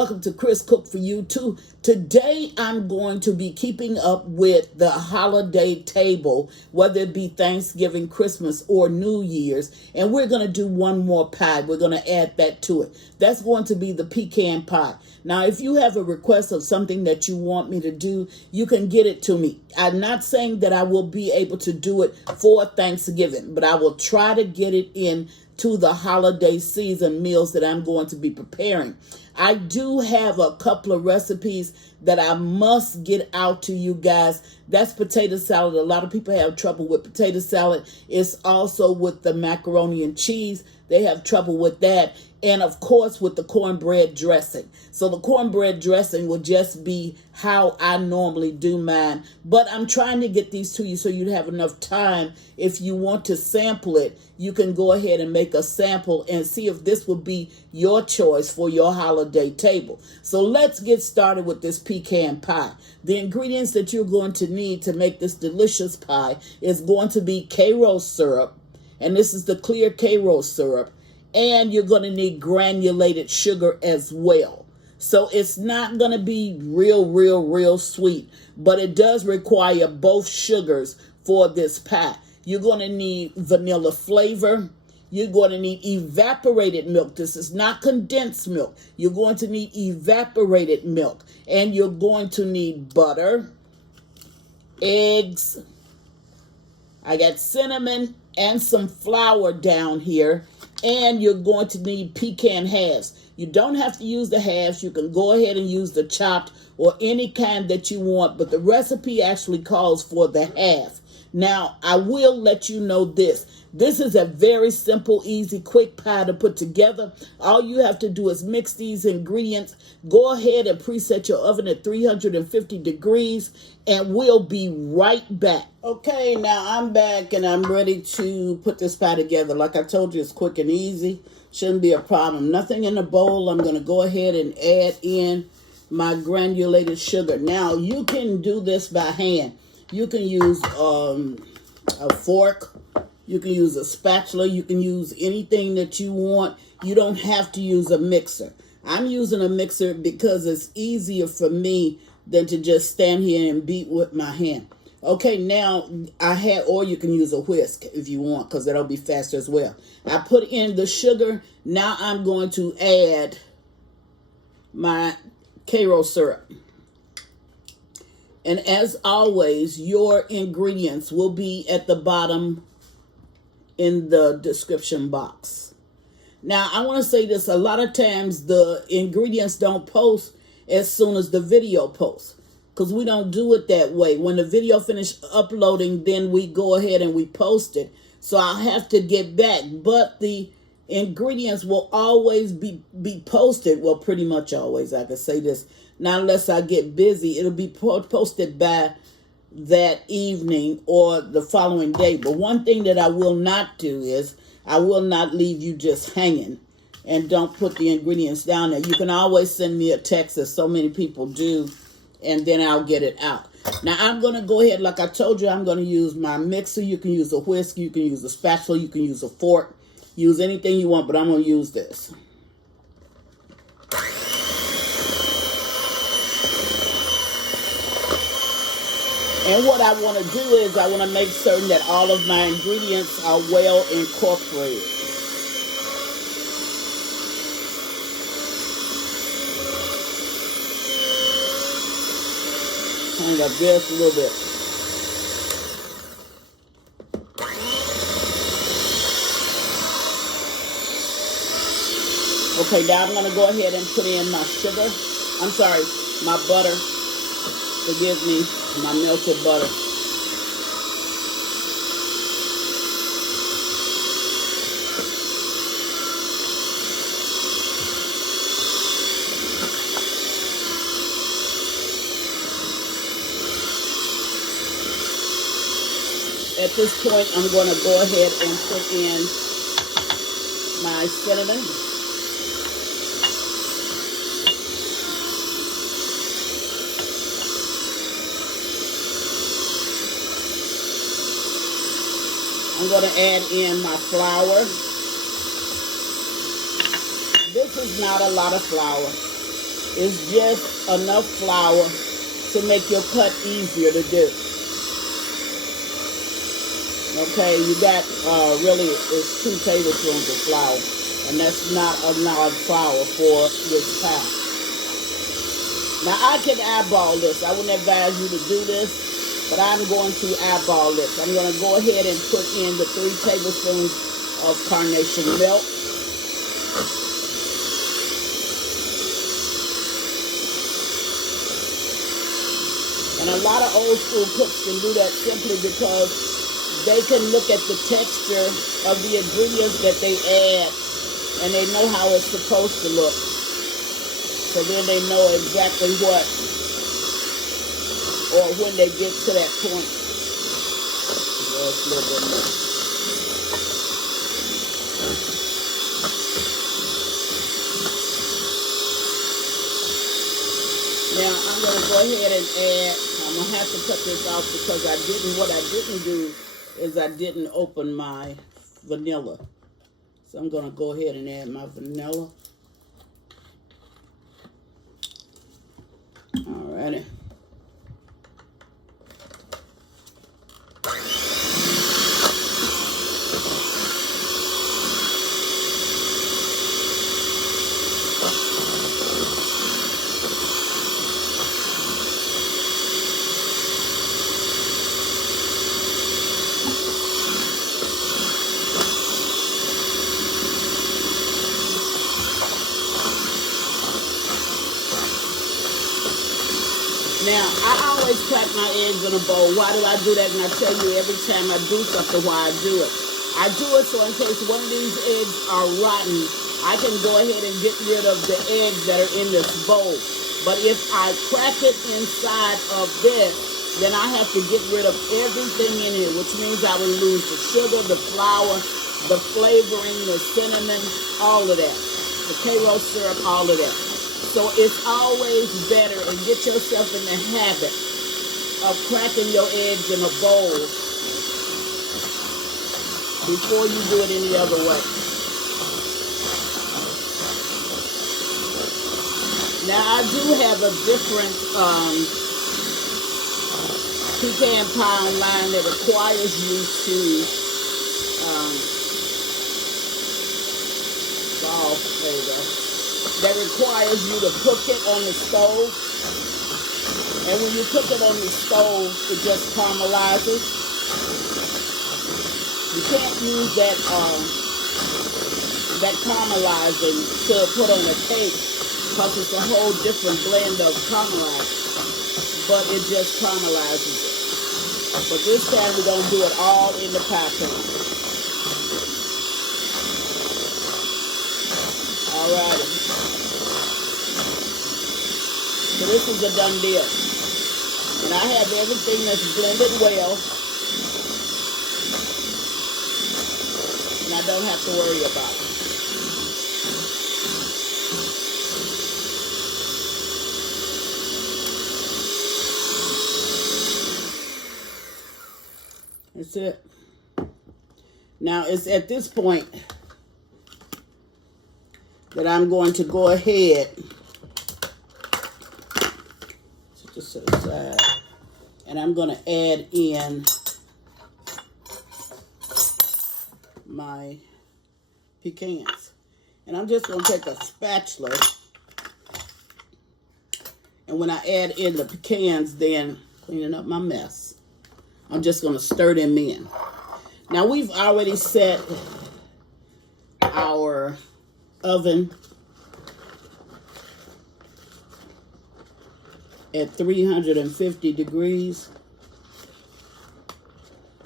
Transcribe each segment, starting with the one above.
Welcome to Chris Cook for You Too. Today I'm going to be keeping up with the holiday table, whether it be Thanksgiving, Christmas, or New Year's. And we're going to do one more pie. We're going to add that to it. That's going to be the pecan pie. Now, if you have a request of something that you want me to do, you can get it to me. I'm not saying that I will be able to do it for Thanksgiving, but I will try to get it in to the holiday season meals that I'm going to be preparing. I do have a couple of recipes that I must get out to you guys. That's potato salad. A lot of people have trouble with potato salad. It's also with the macaroni and cheese. They have trouble with that. And of course, with the cornbread dressing. So the cornbread dressing will just be how I normally do mine. But I'm trying to get these to you so you'd have enough time. If you want to sample it, you can go ahead and make a sample and see if this will be your choice for your holiday table. So let's get started with this pecan pie. The ingredients that you're going to need to make this delicious pie is going to be Karo syrup. And this is the clear Karo syrup. And you're going to need granulated sugar as well. So it's not going to be real sweet, but it does require both sugars for this pie. You're going to need vanilla flavor. You're going to need evaporated milk. This is not condensed milk. You're going to need evaporated milk. And you're going to need butter, eggs. I got cinnamon and some flour down here. And you're going to need pecan halves. You don't have to use the halves. You can go ahead and use the chopped or any kind that you want. But the recipe actually calls for the half. Now, I will let you know this. This is a very simple, easy, quick pie to put together. All you have to do is mix these ingredients. Go ahead and preset your oven at 350 degrees, and we'll be right back. Okay, now I'm back, and I'm ready to put this pie together. Like I told you, it's quick and easy. Shouldn't be a problem. Nothing in the bowl. I'm going to go ahead and add in my granulated sugar. Now, you can do this by hand. You can use a fork. You can use a spatula. You can use anything that you want. You don't have to use a mixer. I'm using a mixer because it's easier for me than to just stand here and beat with my hand. Okay, now or you can use a whisk if you want, because that'll be faster as well. I put in the sugar. Now I'm going to add my Karo syrup. And as always, your ingredients will be at the bottom in the description box. Now, I want to say this. A lot of times the ingredients don't post as soon as the video posts, because we don't do it that way. When the video finishes uploading, then we go ahead and we post it. So I'll have to get back. But the ingredients will always be posted. Well, pretty much always, I can say this. Not unless I get busy. It'll be posted by that evening or the following day. But one thing that I will not do is I will not leave you just hanging and don't put the ingredients down there. You can always send me a text, as so many people do, and then I'll get it out. Now, I'm going to go ahead, like I told you, I'm going to use my mixer. You can use a whisk, you can use a spatula, you can use a fork, use anything you want, but I'm going to use this. And what I want to do is I want to make certain that all of my ingredients are well incorporated. Kind of just a little bit. Okay, now I'm going to go ahead and put in my sugar. My butter. Forgive me, my melted butter. At this point, I'm going to go ahead and put in my cinnamon. I'm going to add in my flour. This is not a lot of flour. It's just enough flour to make your cut easier to do. Okay, you got really it's 2 tablespoons of flour, and that's not a lot of flour for this pie. Now I can eyeball this. I wouldn't advise you to do this, but I'm going to eyeball this. I'm going to go ahead and put in the 3 tablespoons of carnation milk. And a lot of old school cooks can do that simply because they can look at the texture of the ingredients that they add, and they know how it's supposed to look. So then they know exactly what, or when they get to that point. Now I'm going to go ahead and add, I'm going to have to cut this off because what I didn't do is I didn't open my vanilla. So I'm going to go ahead and add my vanilla. Alrighty. Now, I always crack my eggs in a bowl. Why do I do that? And I tell you every time I do something why I do it. I do it so in case one of these eggs are rotten, I can go ahead and get rid of the eggs that are in this bowl. But if I crack it inside of this, then I have to get rid of everything in here, which means I will lose the sugar, the flour, the flavoring, the cinnamon, all of that. The Karo syrup, all of that. So it's always better, and get yourself in the habit of cracking your eggs in a bowl before you do it any other way. Now I do have a different pecan pie online that requires you to there you go. That requires you to cook it on the stove. And when you cook it on the stove, it just caramelizes. You can't use that caramelizing to put on a cake because it's a whole different blend of caramelizing. But it just caramelizes it. But this time we're going to do it all in the pie pan. Alrighty. So this is a done deal. And I have everything that's blended well. And I don't have to worry about it. That's it. Now it's at this point that I'm going to go ahead, just set aside, and I'm going to add in my pecans. And I'm just going to take a spatula, and when I add in the pecans, then cleaning up my mess, I'm just going to stir them in. Now we've already set our oven at 350 degrees.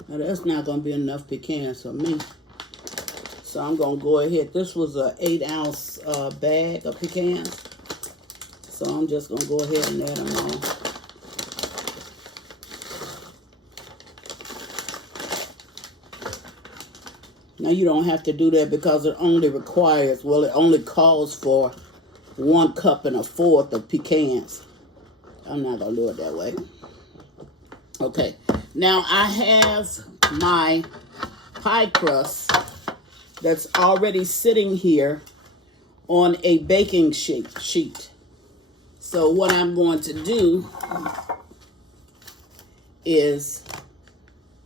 Now that's not going to be enough pecans for me. So I'm going to go ahead. This was an 8-ounce bag of pecans. So I'm just going to go ahead and add them all. Now you don't have to do that because it only requires, well, it only calls for 1 cup and 1/4 of pecans. I'm not going to do it that way. Okay. Now I have my pie crust that's already sitting here on a baking sheet. So what I'm going to do is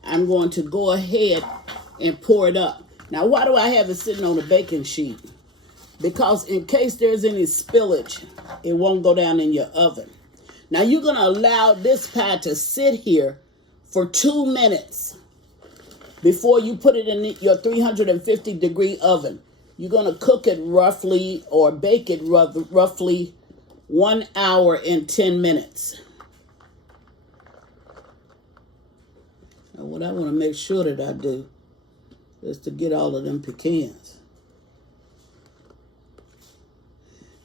I'm going to go ahead and pour it up. Now, why do I have it sitting on a baking sheet? Because in case there's any spillage, it won't go down in your oven. Now, you're going to allow this pie to sit here for 2 minutes before you put it in your 350-degree oven. You're going to cook it roughly, or bake it roughly 1 hour and 10 minutes. Now, what I want to make sure that I do is to get all of them pecans.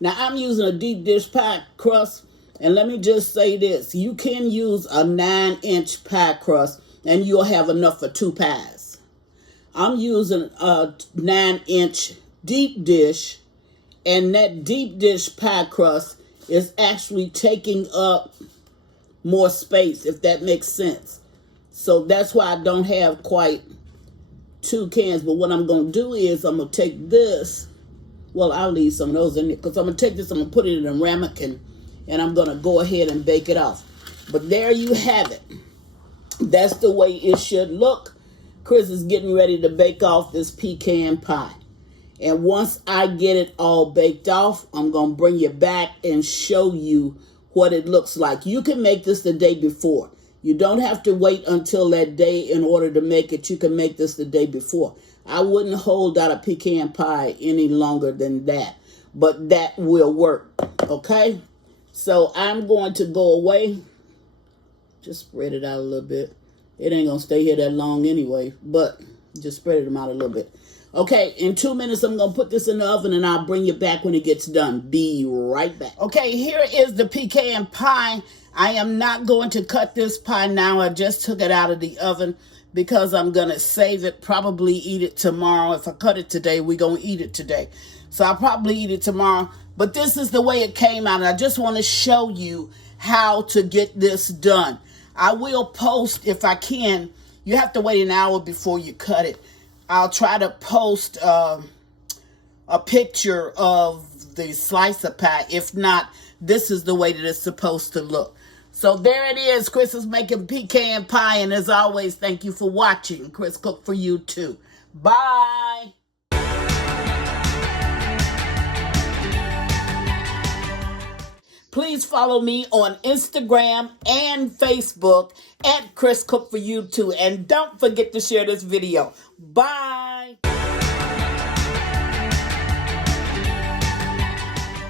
Now, I'm using a deep dish pie crust, and let me just say this. You can use a 9-inch pie crust, and you'll have enough for 2 pies. I'm using a 9-inch deep dish, and that deep dish pie crust is actually taking up more space, if that makes sense. So that's why I don't have quite 2 cans. But what I'm going to do is I'm going to take this. Well, I'll leave some of those in there, because I'm going to take this, I'm going to put it in a ramekin, and I'm going to go ahead and bake it off. But there you have it. That's the way it should look. Chris is getting ready to bake off this pecan pie. And once I get it all baked off, I'm going to bring you back and show you what it looks like. You can make this the day before. You don't have to wait until that day in order to make it. You can make this the day before. I wouldn't hold out a pecan pie any longer than that. But that will work. Okay? So I'm going to go away. Just spread it out a little bit. It ain't going to stay here that long anyway. But just spread them out a little bit. Okay, in 2 minutes, I'm going to put this in the oven, and I'll bring you back when it gets done. Be right back. Okay, here is the pecan pie. I am not going to cut this pie now. I just took it out of the oven because I'm going to save it, probably eat it tomorrow. If I cut it today, we're going to eat it today. So I'll probably eat it tomorrow. But this is the way it came out. And I just want to show you how to get this done. I will post, if I can. You have to wait an hour before you cut it. I'll try to post a picture of the slice of pie. If not, this is the way that it's supposed to look. So there it is. Chris is making pecan pie. And as always, thank you for watching. Chris cook for you too. Bye. Please follow me on Instagram and Facebook at Chris Cook for You Too. And don't forget to share this video. Bye.